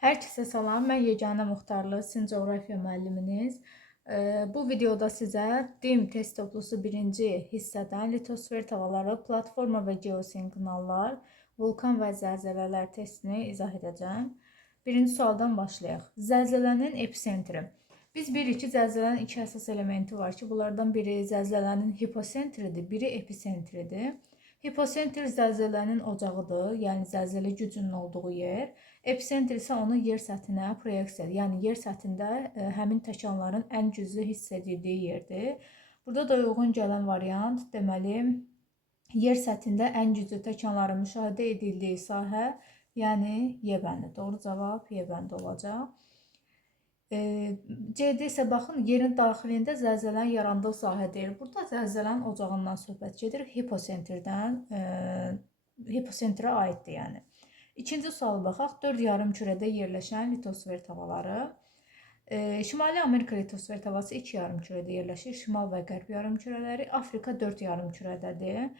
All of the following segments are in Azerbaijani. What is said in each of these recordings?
Hər kəsə salam, mən Yeganə Muxtarlı, sizin coğrafiya müəlliminiz. Bu videoda sizə DİM test toplusu birinci hissədən litosfer tavalары, platforma və geosinkronallar, vulkan və zəlzələlər testini izah edəcəm. Birinci sualdan başlayaq. Zəlzələnin epicentri. Biz bilirik ki, zəlzələnin iki əsas elementi var ki, bunlardan biri zəlzələnin hiposentridir, biri episentridir. Hipocentr zəlzələnin ocağıdır, yəni zəlzələ gücünün olduğu yer. Epicentr isə onun yer səthinə proyeksiyadır, yəni yer səthində həmin təkanların ən güclü hiss edildiyi yerdir. Burada da uyğun gələn variant, deməli, yer səthində ən güclü təkanların müşahidə edildiyi sahə, yəni Y bəndi. Doğru cavab Y bəndi olacaq. C'də isə baxın, yerin daxilində zəlzələnin yarandığı sahə deyil. Burada zəlzələnin ocağından söhbət gedir, hiposentrə aiddir yəni. İkinci suala baxaq. 4 yarımkürədə yerləşən litosfer tavaları. Şimali Amerika litosfer tavası 2 yarımkürədə yerləşir. Şimal və qərb yarımkürələri. Afrika 4 yarımkürədədir.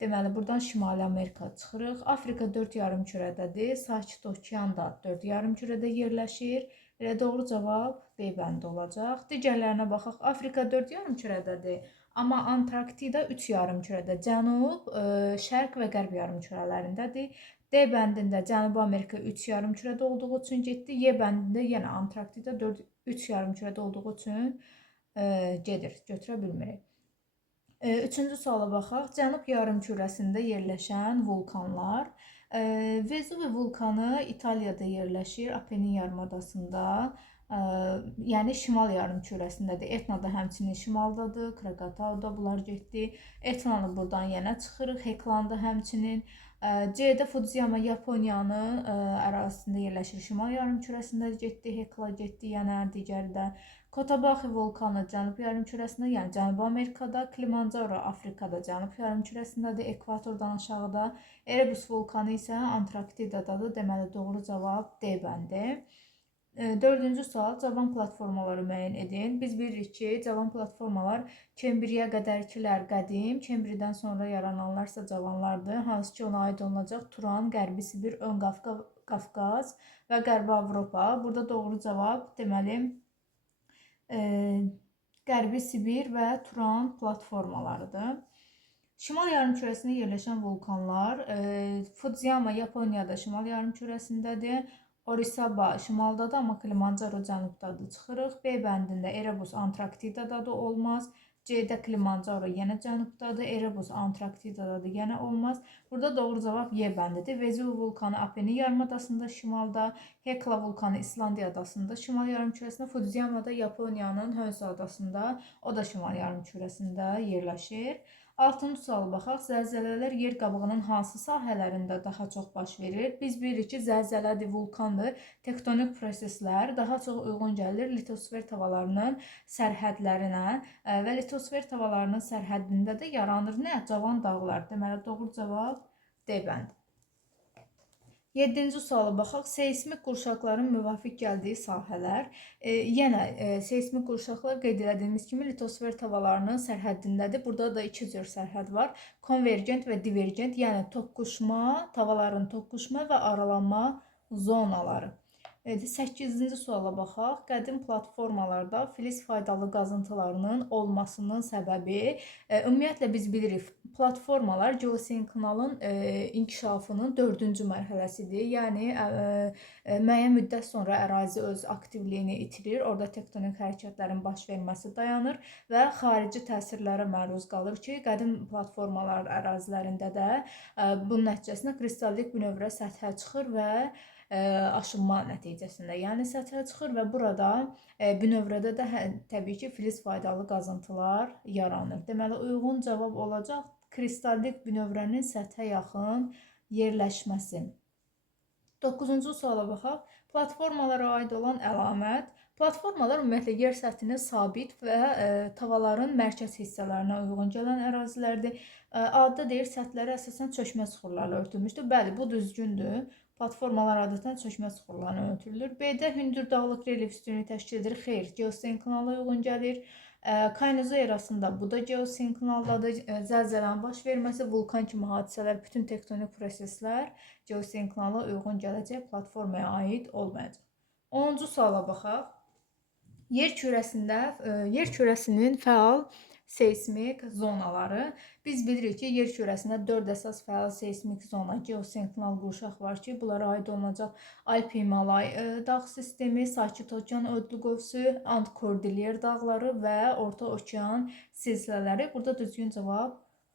Deməli, buradan Şimali Amerika çıxırıq. Afrika 4 yarımkürədədir. Sakit Okean da 4 yarımkürədə yerləşir. Elə doğru cavab B bəndi olacaq. Digərlərinə baxaq. Afrika 4 yarımkürədədir. Amma Antarktida 3 yarımkürədə. Cənub, şərq və qərb yarımkürələrindədir. D bəndində Cənubi Amerika 3 yarımkürədə olduğu üçün getdi. Y bəndində yenə Antarktida 3 yarımkürədə olduğu üçün gedir. Götürə bilmirik. Üçüncü suala baxaq. Cənub yarımkürəsində yerləşən vulkanlar. Vezuvi vulkanı İtaliyada yerləşir, Apenin yarımadasında, yəni şimal yarımkürəsindədir. Etna da həmçinin şimaldadır, Krakatau da bunlar getdi. Etnanı buradan yenə çıxırıq, Heklan da həmçinin. C'də Fudziyama Yaponiyanın ərazisində yerləşir, şimal yarımkürəsində getdi, Hekla getdi, yenə digəri də. Kotabaxi vulkanı Cənub yarımkürəsində, yəni Cənubi Amerikada, Kilimanjaro Afrikada Cənub yarımkürəsindədir, ekvatordan aşağıda. Erebus vulkanı isə Antarktidadadır. Deməli, doğru cavab D bəndi. Dördüncü sual, cavan platformaları müəyyən edin. Biz bilirik ki, cavan platformalar Kembriyə qədərkilər qədim, Kembridən sonra yarananlarsa cavanlardır. Hansı ki, ona aid olunacaq Turan, Qərbi Sibir, Ön Qafqaz və Qərbi Avropa. Burada doğru cavab, deməli, Qərbi Sibir və Turan platformalarıdır. Şimal yarımkürəsində yerləşən vulkanlar, Fudziyama Yaponiyada şimal yarımkürəsindədir. Orisaba şimaldadır, amma Kilimanjaro cənubdadır. Çıxırıq. B bəndində Erebus Antarktidada da olmaz. C'də Kilimanjaro yenə cənubdadır. Erebus Antarktidada da yenə olmaz. Burada doğru cavab Y bəndidir. Vezuvi vulkanı Apenin yarımadasında şimalda, Hekla vulkanı İslandiya adasında şimal yarımkürəsində, Fudziyamada Yaponiyanın Honshu adasında, o da şimal yarımkürəsində yerləşir. Altıncı suala baxaq. Zəlzələlər yer qabığının hansı sahələrində daha çox baş verir? Biz bilirik ki, zəlzələdir, vulkandır, tektonik proseslər daha çox uyğun gəlir litosfer tavalarının sərhədlərinə və litosfer tavalarının sərhədində də yaranır nə? Cavan dağlar. Deməli, doğru cavab D bəndi. 7-ci suala baxaq. Seismik qurşaqların müvafiq gəldiyi sahələr. Yenə seismik qurşaqlar qeyd edildiyimiz kimi litosfer tavalarının sərhəddindədir. Burada da iki cür sərhəd var. Konvergent və divergent, yəni toqquşma, tavalarının toqquşma və aralanma zonaları. 8-ci suala baxaq. Qədim platformalarda filiz faydalı qazıntılarının olmasının səbəbi, ümumiyyətlə biz bilirik, platformalar geosinkronalın inkişafının 4-cü mərhələsidir. Yəni, müəyyən müddət sonra ərazi öz aktivliyini itirir, orada tektonik hərəkətlərin baş verməsi dayanır və xarici təsirlərə məruz qalır ki, qədim platformalar ərazilərində də bunun nəticəsində kristallik bünövrə səthə çıxır və aşınma nəticəsində, yəni səthə çıxır və burada bünövrədə də təbii ki, filiz faydalı qazıntılar yaranır. Deməli, uyğun cavab olacaq kristallik bünövrənin səthə yaxın yerləşməsi. 9-cu suala baxaq. Platformalara aid olan əlamət. Platformalar ümumiyyətlə yer səthinin sabit və tavaların mərkəz hissələrinə uyğun gələn ərazilərdir. Adda deyir, səthləri əsasən çökmə süxurlarla örtülmüşdür. Bəli, bu düzgündür. Platformalar adətən çökmə süxurlarına örtülür. B-də hündür dağlıq relyef üstünlüyü təşkil edir. Xeyr, geosinkronala uyğun gəlir. Kaynozerasında bu da geosinkronaldadır. Zəlzələnin baş verməsi, vulkan kimi hadisələr, bütün tektonik proseslər geosinkronala uyğun gələcək, platformaya aid olmayacaq. 10-cu suala baxaq. Yer kürəsinin fəal seysmik zonaları. Biz bilirik ki, yer kürəsində 4 əsas fəal seysmik zona, geosinkronal qurşaq var ki, bunlara aid olunacaq Alp-Himalay dağ sistemi, Sakit Okean ödlü qövsü, Ant-Kordilyer dağları və Orta Okean silsilələri. Burada düzgün cavab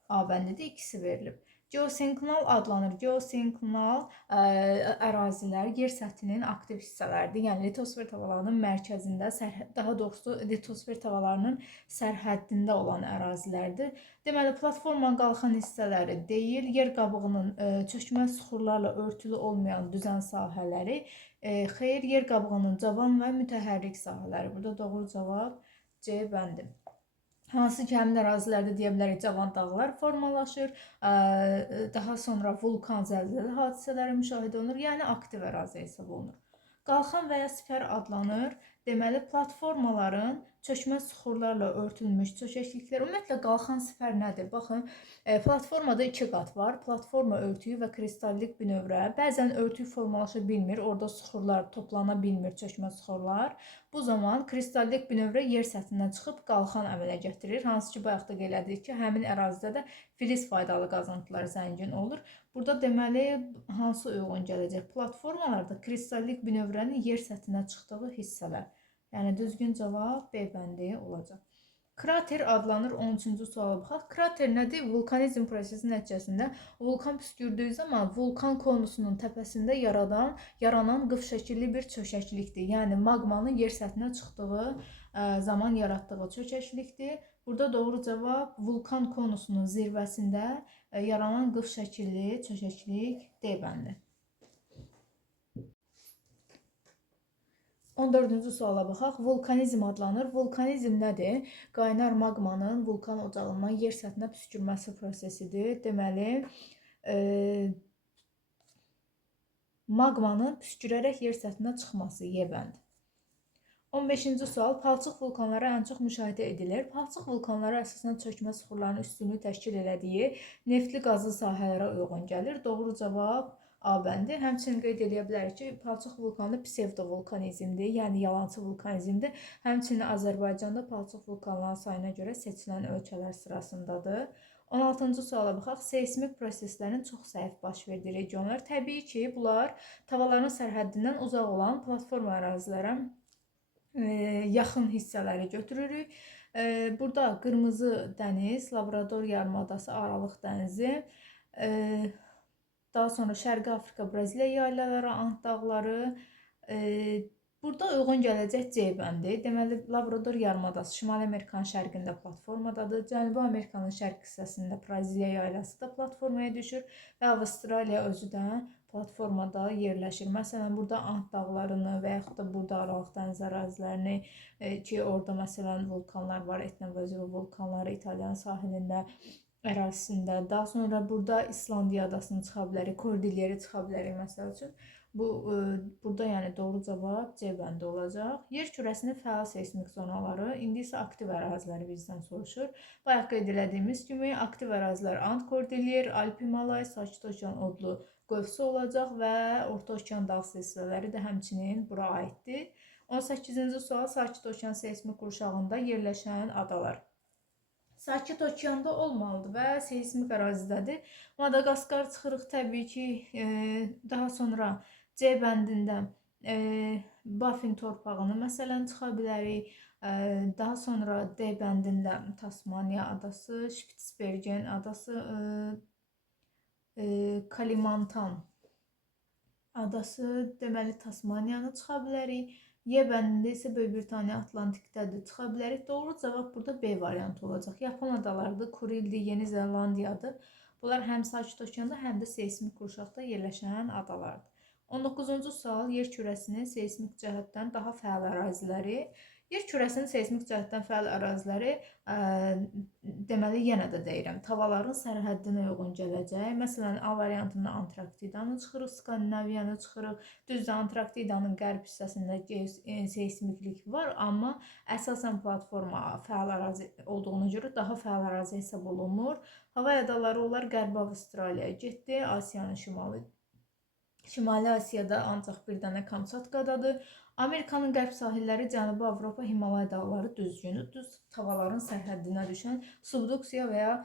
A bəndidir, ikisi verilib. Geosinkronal adlanır. Geosinkronal ərazilər yer səthinin aktiv hissələridir. Yəni litosfer tavalarının mərkəzində, daha doğrusu litosfer tavalarının sərhəddində olan ərazilərdir. Deməli, platformanın qalxan hissələri deyil, yer qabığının çökməz süxurlarla örtülü olmayan düzən sahələri, xeyr, yer qabığının cavan və mütəhərrik sahələri. Burada doğru cavab C bəndi. Hansı ki, həmin ərazilərdə deyə bilərik, cavan dağlar formalaşır, daha sonra vulkan, zəlzələ hadisələri müşahidə olunur, yəni aktiv ərazi hesab olunur. Qalxan və ya sifər adlanır. Deməli, platformaların çökməz süxurlarla örtülmüş çökəkliklər. Ümumiyyətlə, qalxan sifər nədir? Baxın, platformada 2 qat var. Platforma örtüyü və kristallik bünövrə. Bəzən örtüyü formalaşa bilmir, orada süxurlar toplana bilmir, çökməz süxurlar. Bu zaman kristallik bünövrə yer səthindən çıxıb qalxan əmələ gətirir. Hansı ki, bayaq da qeyd etdik ki, həmin ərazidə də filiz faydalı qazıntılar zəngin olur. Burada deməli, hansı uyğun gələcək? Platformalarda kristallik bünövrənin yer səthinə çıxdığı hissələr. Yəni, düzgün cavab B bəndi olacaq. Krater adlanır. 13-cü suala baxaq. Krater nədir? Vulkanizm prosesi nəticəsində vulkan püskürdüyü zaman vulkan konusunun təpəsində yaranan qıf şəkilli bir çökəklikdir. Yəni, maqmanın yer səthinə çıxdığı zaman yaratdığı çökəklikdir. Burada doğru cavab vulkan konusunun zirvəsində yaranan qıf şəkilli çökəklik D bəndi. 14-cü suala baxaq. Vulkanizm adlanır. Vulkanizm nədir? Qaynar maqmanın vulkan ocağından yer səthinə püskürməsi prosesidir. Deməli, maqmanın püskürərək yer səthinə çıxması Y bəndi. 15-ci sual. Palçıq vulkanları ən çox müşahidə edilir. Palçıq vulkanları əsasən çökmə süxurlarının üstünlüyü təşkil elədiyi neftli qazlı sahələrə uyğun gəlir. Doğru cavab A bəndi. Həmçinin qeyd edə bilərik ki, palçıq vulkanı psevdovulkanizmdir, yəni yalançı vulkanizmdir. Həmçinin Azərbaycanda palçıq vulkanların sayına görə seçilən ölkələr sırasındadır. 16-cı suala baxaq. Seysmik proseslərin çox zəif baş verdiyi regionlar. Təbii ki, bunlar tavalarının sərhəddindən uzaq olan platforma ərazilərə yaxın hissələri götürürük. Burada Qırmızı dəniz, Labrador yarımadası, Aralıq dənizi, daha sonra Şərqi Afrika, Braziliya yaylaları, Ant dağları. Burada uyğun gələcək C bəndi. Deməli, Labrador yarımadası Şimali Amerikanın şərqində platformadadır. Cənubi Amerikanın şərq hissəsində Braziliya yaylası da platformaya düşür və Avstraliya özü də platformada yerləşir. Məsələn, burada Ant dağlarını və yaxud da burada Aralıq dəniz ərazilərini ki, orada məsələn vulkanlar var, Etna-Vezuvi vulkanları İtaliyanın sahilində, ərazisində. Daha sonra burada İslandiya adasını çıxa bilərik, Kordilyeri çıxa bilərik məsəl üçün. Burada yəni doğru cavab C bəndi olacaq. Yer kürəsinin fəal seysmik zonaları, indi isə aktiv əraziləri bizdən soruşur. Bayaq qeyd etdiyimiz kimi aktiv ərazilər Ant-Kordilyer, Alp-Himalay, Sakit Okean odlu qövsü olacaq və Orta Okean dağ silsilələri də həmçinin bura aiddir. 18-ci sual. Sakit Okean seysmik qurşağında yerləşən adalar. Sakit Okeanda olmalıdır və seysmik ərazidədir. Madagaskar çıxırıq təbii ki, daha sonra C bəndində Baffin torpağını məsələn çıxa bilərik. Daha sonra D bəndində Tasmaniya adası, Spitsbergen adası, Kalimantan adası, deməli Tasmaniyanı çıxa bilərik. Y bəndində isə Böyük Britaniya Atlantikdədir, çıxa bilərik. Doğru cavab burada B variantı olacaq. Yapon adalarıdır, Kurildir, Yeni Zelandiyadır. Bunlar həm Sakit Okeanda, həm də seysmik qurşaqda yerləşən adalardır. 19-cu sual. Yer kürəsinin seysmik cəhətdən daha fəal əraziləri. Yer kürəsinin seysmik cəhətdən fəal əraziləri, deməli yenə də deyirəm, tavaların sərhəddinə uyğun gələcək. Məsələn, A variantında Antarktidanı çıxırıq, Skandinaviyanı çıxırıq. Düzdür, Antarktidanın qərb hissəsində seysmiklik var, amma əsasən platforma fəal ərazi olduğuna görə daha fəal ərazi hesab olunmur. Havay adaları olar Qərbi Avstraliyaya getdi, Asiyanın şimalı. Şimali Asiyada ancaq bir dənə Kamçatkadadır. Amerikanın qərb sahilləri, Cənubi Avropa, Himalay dağları düzgünü, düz tavaların sərhəddinə düşən subduksiya və ya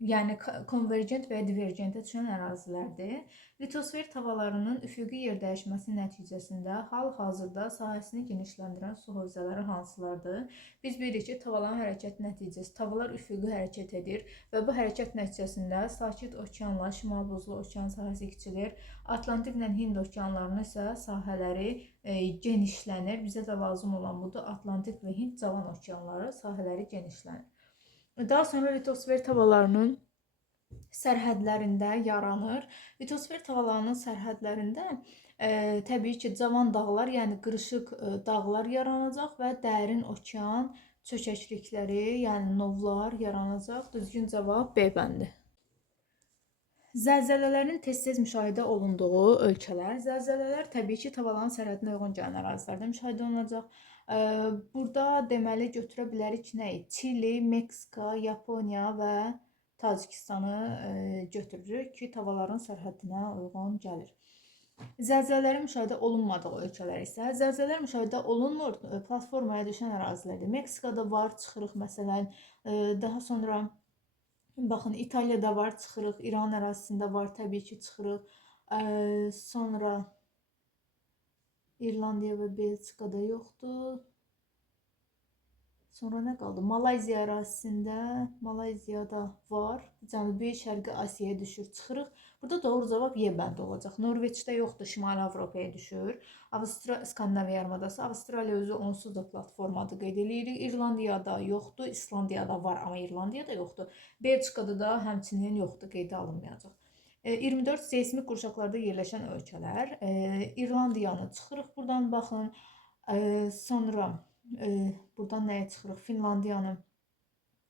yəni konvergent və ya divergentə düşən ərazilərdir. Litosfer tavalarının üfüqi yer dəyişməsi nəticəsində hal-hazırda sahəsini genişləndirən su hövzələri hansılardır? Biz bilirik ki, tavaların hərəkəti nəticəsi tavalar üfüqi hərəkət edir və bu hərəkət nəticəsində Sakit okeanla Şimal Buzlu okean sahəsi kiçilir. Atlantik ilə Hind okeanlarının isə sahələri genişlənir. Bizə də lazım olan budur. Atlantik və Hind cavan okeanları sahələri genişlənir. Daha sonra litosfer tavalarının sərhədlərində yaranır. Litosfer tavalarının sərhədlərində təbii ki, cavan dağlar, yəni qırışıq dağlar yaranacaq və dərin okean çökəklikləri, yəni novlar yaranacaq. Düzgün cavab B bəndi. Zəlzələlərin tez-tez müşahidə olunduğu ölkələr. Zəlzələlər təbii ki, tavaların sərhədinə uyğun gələn ərazilərdə müşahidə olunacaq. Burada deməli götürə bilərik nəyi? Çili, Meksika, Yaponiya və Tacikistanı götürürük ki, tavaların sərhədinə uyğun gəlir. Zəlzələlərin müşahidə olunmadığı ölkələr isə zəlzələlər müşahidə olunmur, platformaya düşən ərazilərdir. Meksikada var, çıxırıq məsələn. Daha sonra baxın, İtaliyada var, çıxırıq. İran ərazisində var, təbii ki, çıxırıq. Sonra İrlandiya və Belçikada yoxdur. Sonra nə qaldı? Malayziya ərazisində, Malayziyada var. Cənubi Şərqi Asiyaya düşür, çıxırıq. Burada doğru cavab Y bəndi olacaq. Norveçdə yoxdur, Şimali Avropaya düşür. Skandinaviya yarımadası, Avstraliya özü onsuz da platformadır qeyd edirik. İrlandiyada yoxdur, İslandiyada var, amma İrlandiyada yoxdur. Belçikada da həmçinin yoxdur, qeydə alınmayacaq. 24 seysmik qurşaqlarda yerləşən ölkələr. İrlandiyanı çıxırıq, buradan baxın. Sonra buradan nəyə çıxırıq? Finlandiyanı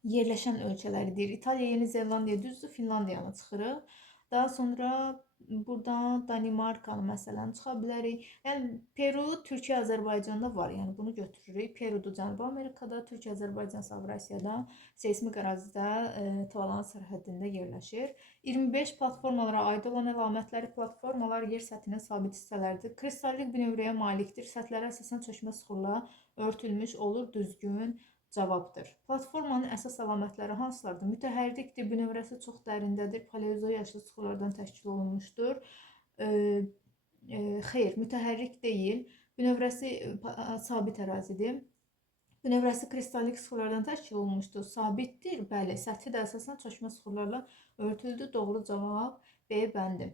yerləşən ölkələri deyir. İtaliya, Yeni Zelandiya düzdür, Finlandiyanı çıxırıq. Daha sonra buradan Danimarkanı məsələn çıxa bilərik. Yəni Peru, Türkiyə, Azərbaycanda var. Yəni bunu götürürük. Peruda Cənubi Amerikada, Türkiyə, Azərbaycan, Avrasiyada seysmik ərazidə tavaların sərhəddində yerləşir. 25 platformalara aid olan əlamətləri. Platformalar yer səthinin sabit hissələridir. Kristallik bünövrəyə malikdir. Səthləri əsasən çökmə sıxırla örtülmüş olur. Düzgün cavabdır. Platformanın əsas əlamətləri hansılardır? Mütəhərrikdir, bünövrəsi çox dərindədir, paleozoy yaşlı sıxırlardan təşkil olunmuşdur. Xeyr, mütəhərrik deyil, bünövrəsi sabit ərazidir. Bünövrəsi kristallik sıxırlardan təşkil olunmuşdur, sabitdir, bəli, səthi də əsasən çökmə sıxırlarla örtüldü. Doğru cavab B bəndi.